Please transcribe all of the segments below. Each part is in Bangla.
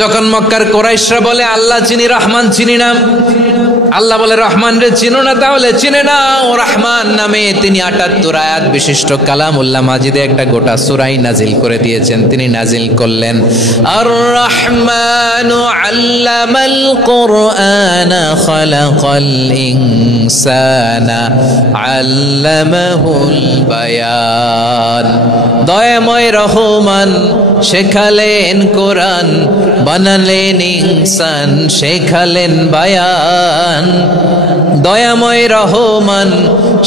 যখন মক্কার কুরাইশরা বলে আল্লাহ চিনি রহমান চিনি না, আল্লাহ বলে রহমান রে চিনো না, তাহলে চিনে নাও রহমান নামে তিনি ৭৮ আয়াত বিশিষ্ট কালামুল্লাহ মাজিদে একটা গোটা সূরাই নাজিল করে দিয়েছেন। তিনি নাজিল করলেন আর রহমানু আল্লামাল কুরআনা খালাকাল ইনসানা আল্লামাহুল বায়ান। দয়াময় রহমান শেখালেন কোরআন, বানালেন ইনসান, শেখালেন বায়ান। দয়াময় রহমান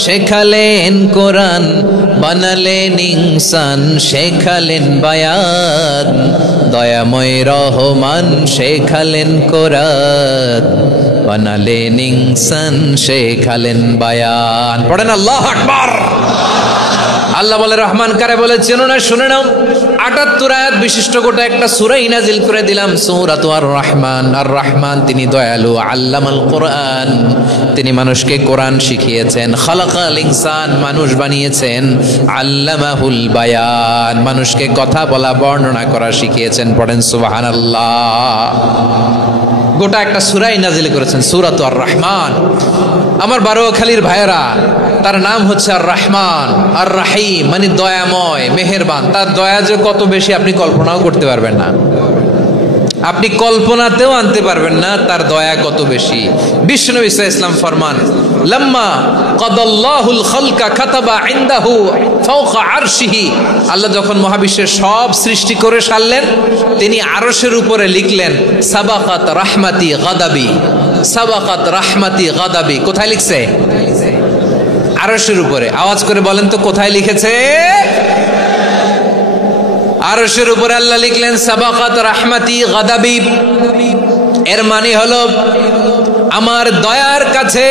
শেখালেন কোরআন, বানালেন ইনসান, শেখালেন বায়ান। দয়াময় রহমান শেখালেন কোরআন, বানালেন ইনসান, শেখালেন বায়ান। পড়েন আল্লাহু আকবার। আল্লাহ বলে রহমান কারে বলে চেনো না, শুনে নাও। ৭৮ আয়াত বিশিষ্ট গোটা একটা সূরাই নাজিল করে দিলাম, সূরাতু আর রহমান। আর রহমান তিনি দয়ালু, আল্লামাল কোরআন, তিনি মানুষকে কোরআন শিখিয়েছেন। খালাকাল ইনসান, মানুষ বানিয়েছেন। আল্লামাহুল বায়ান, মানুষকে কথা বলা বর্ণনা করা শিখিয়েছেন। পড়েন সুবহানাল্লাহ। গোটা একটা সূরাই নাজিল করেছেন, সূরাতু আর রহমান। আমার বারোয়াখালীর ভাইয়েরা, তার নাম হচ্ছে আর রহমান আর রাহিম, মানে দয়াময়, মেহেরবান। তার দয়া যে কত বেশি আপনি কল্পনাও করতে পারবেন না, আপনি কল্পনাতেও আনতে পারবেন না তার দয়া কত বেশি। বিশ্বনবী সাল্লাল্লাহু আলাইহি ওয়াসাল্লাম ফরমান লাম্মা কাদাল্লাহুল খালকা কাতাবা ইনদাহু ফাওকা আরশিহি। আল্লাহ যখন মহাবিশ্বের সব সৃষ্টি করে সারলেন, তিনি আরশের উপরে লিখলেন সাবাকাত রাহমাতি গাদাবি, সাবাকাত রাহমাতি গাদাবি। কোথায় লিখছে? আরশের উপরে। আওয়াজ করে বলেন তো কোথায় লিখেছে? আরশের উপরে আল্লাহ লিখলেন সাবাকাত রাহমাতি গাদাবি। এর মানে হলো আমার দয়ার কাছে,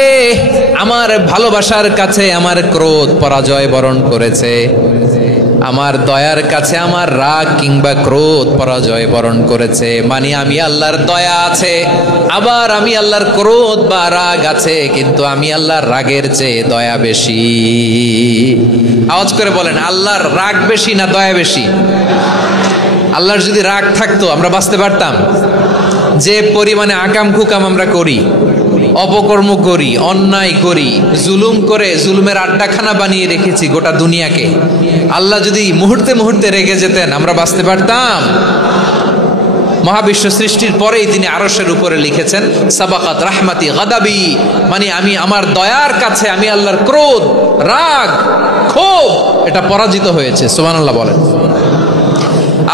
আমার ভালোবাসার কাছে আমার ক্রোধ পরাজয় বরণ করেছে, আমার দয়ার কাছে আমার রাগ কিংবা ক্রোধ পরাজয় বরণ করেছে। মানে আমি আল্লাহর দয়া আছে, আবার আমি আল্লাহর ক্রোধ বা রাগ আছে, কিন্তু আমি আল্লাহর রাগের চেয়ে দয়া বেশি। আওয়াজ করে বলেন আল্লাহর রাগ বেশি না দয়া বেশি? আল্লাহর যদি রাগ থাকতো আমরা বাঁচতে পারতাম? যে পরিমাণে আকাম কুকাম আমরা করি, অপকর্ম করি, অন্যায় করি, জুলুম করে জুলুমের আড্ডাখানা বানিয়ে রেখেছি গোটা দুনিয়াকে, আল্লাহ যদি মুহূর্তে মুহূর্তে রেগে যেতেন আমরা বাঁচতে পারতাম? মহাবিশ্ব সৃষ্টির পরেই তিনি আরশের উপরে লিখেছেন সাবাকাত রাহমাতি গাদাবি, মানে আমি আমার দয়ার কাছে আমি আল্লাহর ক্রোধ, রাগ, ক্ষোভ এটা পরাজিত হয়েছে। সুবহানাল্লাহ বলেন।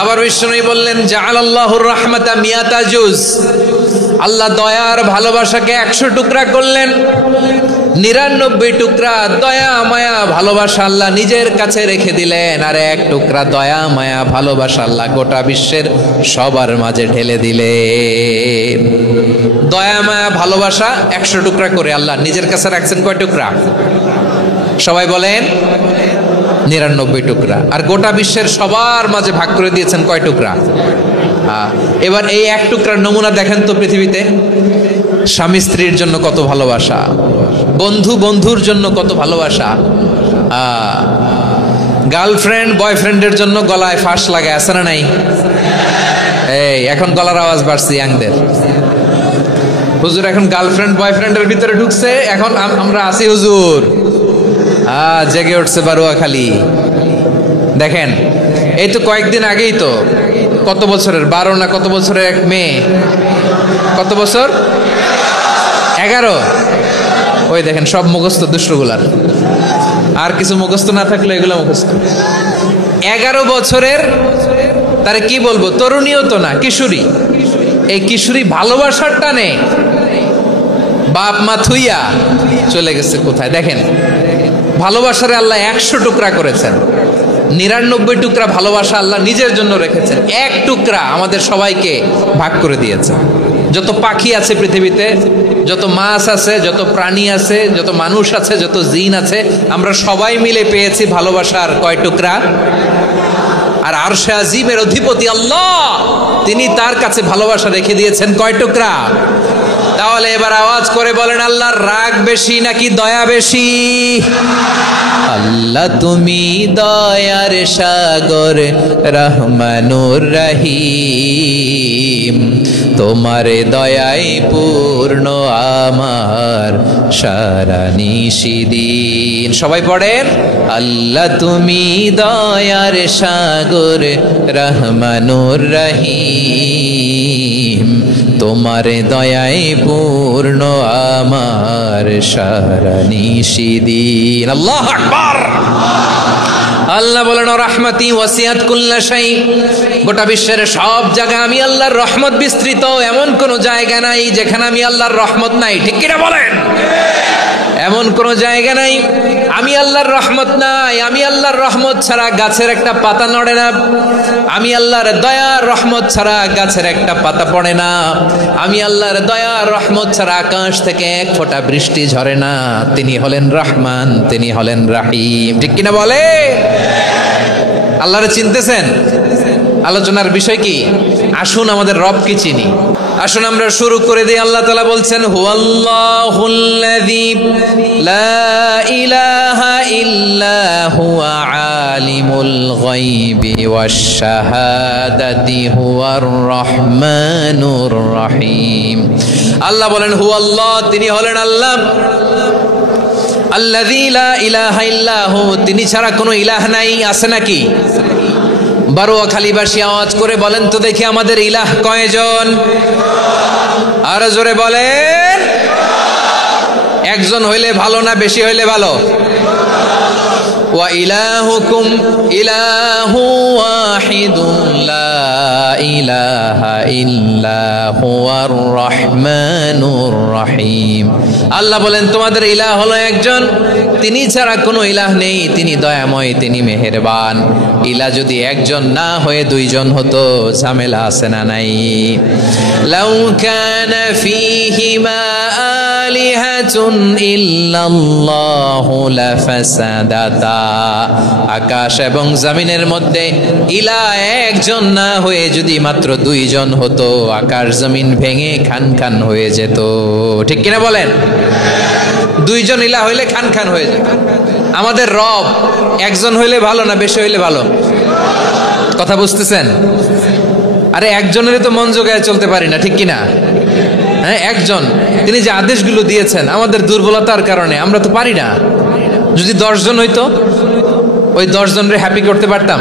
আবার বিষ্ণু বললেন জাআলাল্লাহুর রাহমাতা মিয়াতা জুজ, আল্লাহ দয়ার ভালোবাসাকে 100 টুকরা করলেন। 99 টুকরা দয়া মায়া ভালোবাসা আল্লাহ নিজের কাছে রেখে দিলেন, আর 1 টুকরা দয়া মায়া ভালোবাসা আল্লাহ গোটা বিশ্বের সবার মাঝে ঢেলে দিলেন। দয়া মায়া ভালোবাসা 100 টুকরা করে আল্লাহ নিজের কাছে রাখছেন কয় টুকরা? সবাই বলেন 99 টুকরা। আর গোটা বিশ্বের সবার মাঝে ভাগ করে দিয়েছেন কয় টুকরা? এবার এই 1 টুকরার নমুনা দেখেন তো পৃথিবীতে। স্বামী স্ত্রীর জন্য কত ভালোবাসা, বন্ধু বন্ধুর জন্য কত ভালোবাসা, গার্লফ্রেন্ড বয়ফ্রেন্ডের জন্য গলায় ফাঁস লাগে, আছে না নাই? এই এখন গলার আওয়াজ বাড়ছে ইয়াংদের। হুজুর এখন গার্লফ্রেন্ড বয়ফ্রেন্ডের ভিতরে ঢুকছে, এখন আমরা আছি হুজুর। জেগে উঠছে বারোয়াখালী। দেখেন এই তো কয়েকদিন আগেই তো, কত বছরের 12 না কত বছরের এক মেয়ে, কত বছর? 11। ওই দেখেন সব মুখস্থ দুষ্টগুলার, আর কিছু মুখস্থ না থাকলে এগুলো মুখস্থ। 11 বছরের, তারে কি বলবো, তরুণীও তো না, কিশোরী। এই কিশোরী ভালোবাসার টানে বাপ মা থুইয়া চলে গেছে কোথায়? দেখেন ভালোবাসারে আল্লাহ 100 টুকরা করেছেন, 99 টুকরা ভালোবাসা আল্লাহ নিজের জন্য রেখেছেন, 1 টুকরা আমাদের সবাইকে ভাগ করে দিয়েছেন। যত পাখি আছে পৃথিবীতে, যত মাছ আছে, যত প্রাণী আছে, যত মানুষ আছে, যত জিন আছে, আমরা সবাই মিলে পেয়েছি ভালোবাসার কয় টুকরা? আর আরশে আজিমের অধিপতি আল্লাহ, তিনি তার কাছে ভালোবাসা রেখে দিয়েছেন কয় টুকরা? তাহলে এবার আওয়াজ করে বলেন, আল্লাহর রাগ বেশি নাকি দয়া বেশি? আল্লাহ তুমি দয়ার সাগর রহমানুর রহিম, তোমার দয়ায় পূর্ণ আমার সারা নিশিদিন। সবাই পড়েন, আল্লাহ তুমি দয়ার সাগর রহমানুর রহিম, তোমার দয়ায় পূর্ণ আমার সারা নিশিদিন। আল্লাহু আকবার। আল্লাহ বলেন, রাহমাতি ওয়াসিআত কুল্লা শাই, গোটা বিশ্বের সব জায়গায় আমি আল্লাহর রহমত বিস্তৃত, এমন কোন জায়গা নাই যেখানে আমি আল্লাহর রহমত নাই। ঠিক কিনা বলেন? এমন কোন জায়গা নাই আমি আল্লাহর রহমত নাই। আমি আল্লাহর রহমত ছাড়া গাছের একটা পাতা নড়ে না। আমি আল্লাহর দয়ার রহমত ছাড়া গাছের একটা পাতা পড়ে না। আমি আল্লাহর দয়ার রহমত ছাড়া আকাশ থেকে এক ফোঁটা বৃষ্টি ঝরে না। তিনি হলেন রহমান, তিনি হলেন রাহিম। ঠিক কিনা বলে? আল্লাহরে চিনতেছেন? আলোচনার বিষয় কি? আসুন আমাদের রবকে চিনি। আসুন আমরা শুরু করে দিই। আল্লাহ তাআলা বলছেন, হুয়াল্লাহুল্লাযী লা ইলাহা ইল্লা হুয়া আলিমুল গায়বি ওয়াশ শাহাদাতি হুয়ার রহমানুর রহিম। আল্লাহ বলেন, হুয়াল্লাহ, তিনি হলেন আল্লাহ, আল্লাযী লা ইলাহা ইল্লা হু, তিনি ছাড়া কোনো ইলাহ নাই। আছে নাকি? বারোয়াখালীবাসী আওয়াজ করে বলেন তো দেখি, আমাদের ইলাহ কয়জন? আরো জোরে বলেন। একজন হইলে ভালো না বেশি হইলে ভালো? ওয়া ইলাহুকুম ইলাহু ওয়াহিদুন লা ইলাহা ইল্লা হুয়ার রহমানুর রহিম। আল্লাহ বলেন, তোমাদের ইলাহ হলো একজন, তিনি ছাড়া কোনো ইলাহ নেই, তিনি দয়াময়, তিনি মেহেরবান। ইলাহ যদি একজন না হয়ে দুইজন হতো, ঝামেলা আছে না নাই? লাউ কানা ফীহিমা আলিহাতুন ইল্লাল্লাহু লাফাসাদাতা, আকাশ এবং জমিনের মধ্যে ইলাহ একজন না হয়ে যদি মাত্র দুইজন হতো, আকাশ জমিন ভেঙে খান খান হয়ে যেত। ঠিক কিনা বলেন? দুইজন ইলাহ হইলে খান খান হয়ে যেত। আমাদের রব একজন হইলে ভালো না বেশি হইলে ভালো? কথা বুঝতেছেন? আরে একজনেরই তো মন জোগায় চলতে পারি না। ঠিক কিনা? হ্যাঁ, একজন, তিনি যে আদেশগুলো দিয়েছেন আমাদের দুর্বলতার কারণে আমরা তো পারি না। যদি 10 জন হইতো, ওই 10 জনরে হ্যাপি করতে পারতাম,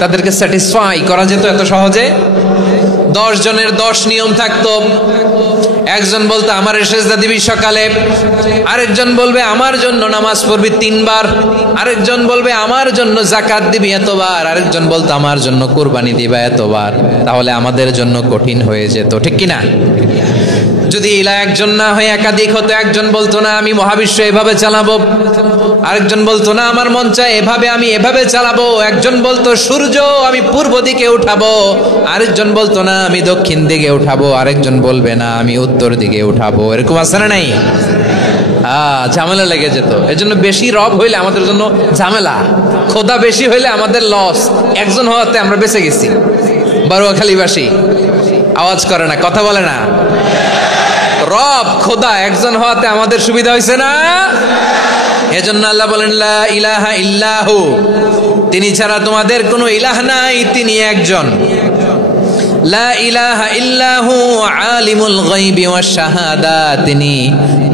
তাদেরকে স্যাটিসফাই করা যেত এত সহজে। 10 জনের 10 নিয়ম থাকতো। একজন বলতো আমার সেজদা দিবি সকালে, আরেকজন বলবে আমার জন্য নামাজ পড়বি 3 বার, আরেকজন বলবে আমার জন্য যাকাত দিবি এতবার, আরেকজন বলতো আমার জন্য কুরবানি দিবা এতবার। তাহলে আমাদের জন্য কঠিন হয়ে যেত। ঠিক কিনা? যদি ইলাহ একজন না হয়ে একাধিক হতো, একজন বলতো না আমি মহাবিশ্ব এভাবে চালাবো, আরেকজন বলতো না আমার মন চায় এভাবে, আমি এভাবে চালাবো, একজন বলতো সূর্য আমি পূর্ব দিকে উঠাবো, আরেকজন বলতো না আমি দক্ষিণ দিকে উঠাবো, আরেকজন বলবে না আমি উত্তর দিকে উঠাবো। এরকম আছে না নাই? ঝামেলা লেগে যেত। এর জন্য বেশি রব হইলে আমাদের জন্য ঝামেলা, খোদা বেশি হইলে আমাদের লস। একজন হওয়াতে আমরা বেঁচে গেছি। বারোয়াখালীবাসী আওয়াজ করে না, কথা বলে না। রব খোদা একজন হওয়াতে আমাদের সুবিধা হয়েছে না? এজন্য আল্লাহ বলেন, লা ইলাহা ইল্লাহু, তিনি ছাড়া তোমাদের কোনো ইলাহ নাই, তিনি একজন। লা ইলাহা ইল্লাহু আলিমুল গায়বি ওয়াশ শাহাদা, তিনি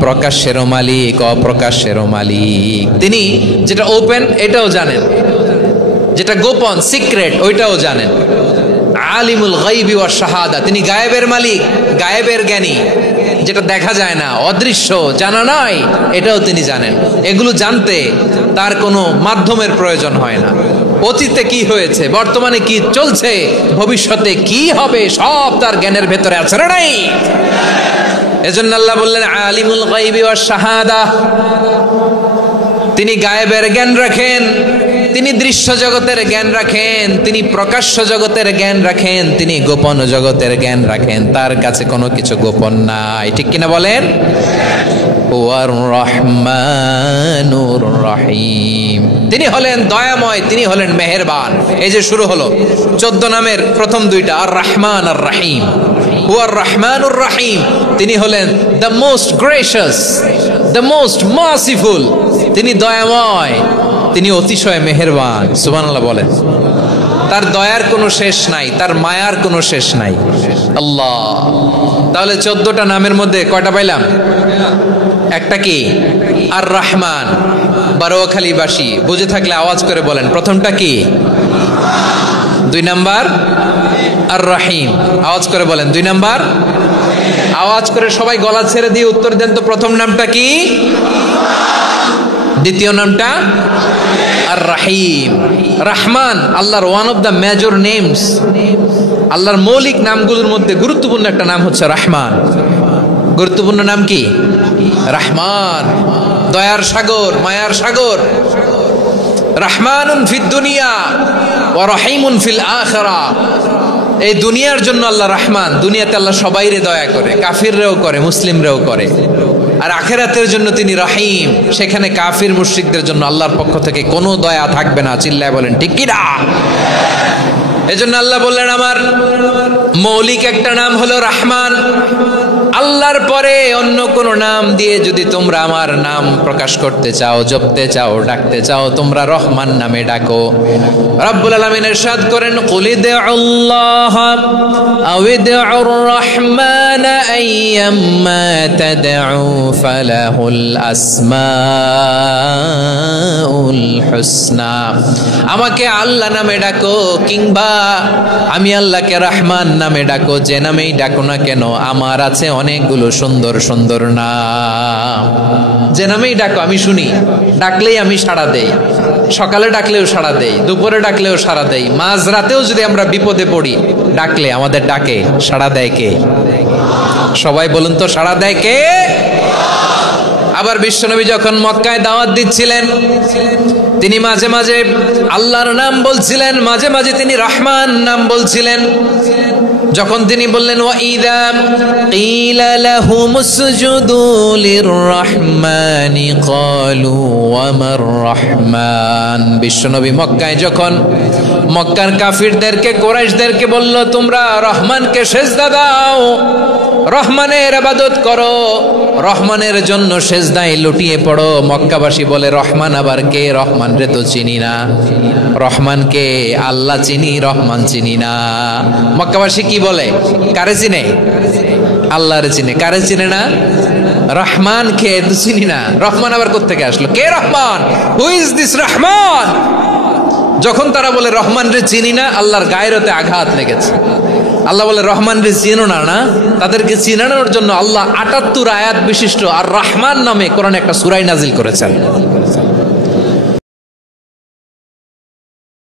প্রকাশ্যেরও মালিক অপ্রকাশ্যেরও মালিক। তিনি যেটা ওপেন এটাও জানেন, যেটা গোপন সিক্রেট ওইটাও জানেন। আলিমুল গায়বি ওয়াশ শাহাদা, তিনি গায়েবের মালিক, গায়েবের জ্ঞানী, যেটা দেখা যায় না, অদৃশ্য, জানা নাই, এটাও তিনি জানেন। এগুলো জানতে তার কোনো মাধ্যমের প্রয়োজন হয় না। অতীতে কি হয়েছে, বর্তমানে কি চলছে, ভবিষ্যতে কি হবে, সব তার জ্ঞানের ভেতরে আছে না নাই? এজন্য আল্লাহ বললেন আলিমুল গায়বি ওয়াশ শাহাদা, তিনি গায়েবের জ্ঞান রাখেন, তিনি দৃশ্য জগতের জ্ঞান রাখেন, তিনি প্রকাশ্য জগতের জ্ঞান রাখেন, তিনি গোপন জগতের জ্ঞান রাখেন। তার কাছে কোনো কিছু গোপন নাই। ঠিক কিনা বলেন? হুয়ার রহমানুর রহিম। তিনি হলেন দয়াময়, তিনি হলেন মেহেরবান। এই যে শুরু হলো 14 নামের প্রথম দুইটা, আর রহমান আর রহিম। হুয়ার রহমানুর রহিম, তিনি হলেন the most gracious, the most merciful. তিনি দয়াময়, তিনি অতিশয় মেহেরবান। সুবহানাল্লাহ বলেন। তার দয়ার কোনো শেষ নাই, তার মায়ার কোনো শেষ নাই। আল্লাহ। তাহলে 14টা নামের মধ্যে কয়টা পাইলাম? একটা কি? আর রহমান। বারোয়াখালীবাসী বুঝে থাকলে আওয়াজ করে বলেন, প্রথমটা কি? 2 নাম্বার আর রহিম। আওয়াজ করে বলেন 2 নাম্বার। আওয়াজ করে সবাই গলা ছেড়ে দিয়ে উত্তর দেন তো, প্রথম নামটা কি? দ্বিতীয় নামটা? আর রহিম। রহমান আল্লাহর one of the major names. আল্লাহর মৌলিক নামগুলোর মধ্যে গুরুত্বপূর্ণ একটা নাম হচ্ছে রহমান। গুরুত্বপূর্ণ নাম কি? রহমান। দয়ার সাগর, মায়ার সাগর। রহমানুন ফিদ দুনিয়া ওয়া রহিমুন ফিল আখিরাহ। এই দুনিয়ার জন্য আল্লাহ রহমান, দুনিয়াতে আল্লাহ সবাইরে দয়া করে, কাফিররাও করে, মুসলিমরাও করে। আর আখিরাতের জন্য তিনি রহিম, সেখানে কাফির মুশরিকদের জন্য আল্লাহর পক্ষ থেকে কোনো দয়া থাকবে না। চিল্লায় বলেন ঠিক কি না? এজন্য আল্লাহ বললেন আমার মৌলিক একটা নাম হলো রহমান। আল্লাহর পরে অন্য কোন নাম দিয়ে যদি তোমরা আমার নাম প্রকাশ করতে চাও, জপতে চাও, ডাকতে চাও, তোমরা রহমান নামে ডাকো। রব্বুল আলামিন ইরশাদ করেন, কুলিদুল্লাহ আউইদুর রহমান আইয়াম্মা তাদউ ফালাহুল আসমাউল হুসনা। আমাকে আল্লাহ নামে ডাকো, কিংবা আমি আল্লাহকে রহমান নামে ডাকো। যে নামেই ডাকো না কেন, আমার আছে অনেকগুলো সুন্দর সুন্দর নাম। যে নামেই ডাকো আমি শুনি, ডাকলেই আমি সাড়া দেই। সকালে ডাকলেও সাড়া দেই, দুপুরে ডাকলেও সাড়া দেই, মাঝরাতেও যদি আমরা বিপদে পড়ি, ডাকলে আমাদের ডাকে সাড়া দেয় কে? সবাই বলুন তো, সাড়া দেয় কে? আবার বিশ্বনবী যখন মক্কায় দাওয়াত দিচ্ছিলেন, তিনি মাঝে মাঝে আল্লাহর নাম বলছিলেন, মাঝে মাঝে তিনি রহমান নাম বলছিলেন। যখন তিনি বললেন ওয়াইদা কিলা লাহুমুসজুদু লিররহমানি ক্বালু ওয়ামার রহমান। বিশ্বনবী মক্কায় যখন মক্কার কাফিরদেরকে, কুরাইশদেরকে বলল, তোমরা রহমানকে সেজদা দাও, রহমানের ইবাদত করো, রহমানের জন্য সেজদায় লুটিয়ে পড়ো। মক্কাবাসী বলে, রহমান আবার কে? রহমান রে তো চিনি না। রহমানকে? আল্লাহ চিনি, রহমান চিনি না। মক্কাবাসী কি বলে? কারে চিনে? আল্লাহরে চিনে। কারে চিনে না? রহমান কে তো চিনি না। রহমান আবার কোত্থেকে আসলো? কে Rahman? Who is this Rahman? যখন তারা বলে রহমান রে চিনি না, আল্লাহর গায়রতে আঘাত লেগেছে। আল্লাহ বলে, রহমান রে চিনো না? না, তাদেরকে চিনানোর জন্য আল্লাহ ৭৮ আয়াত বিশিষ্ট আর রহমান নামে কোরআনে একটা সূরা নাজিল করেছেন।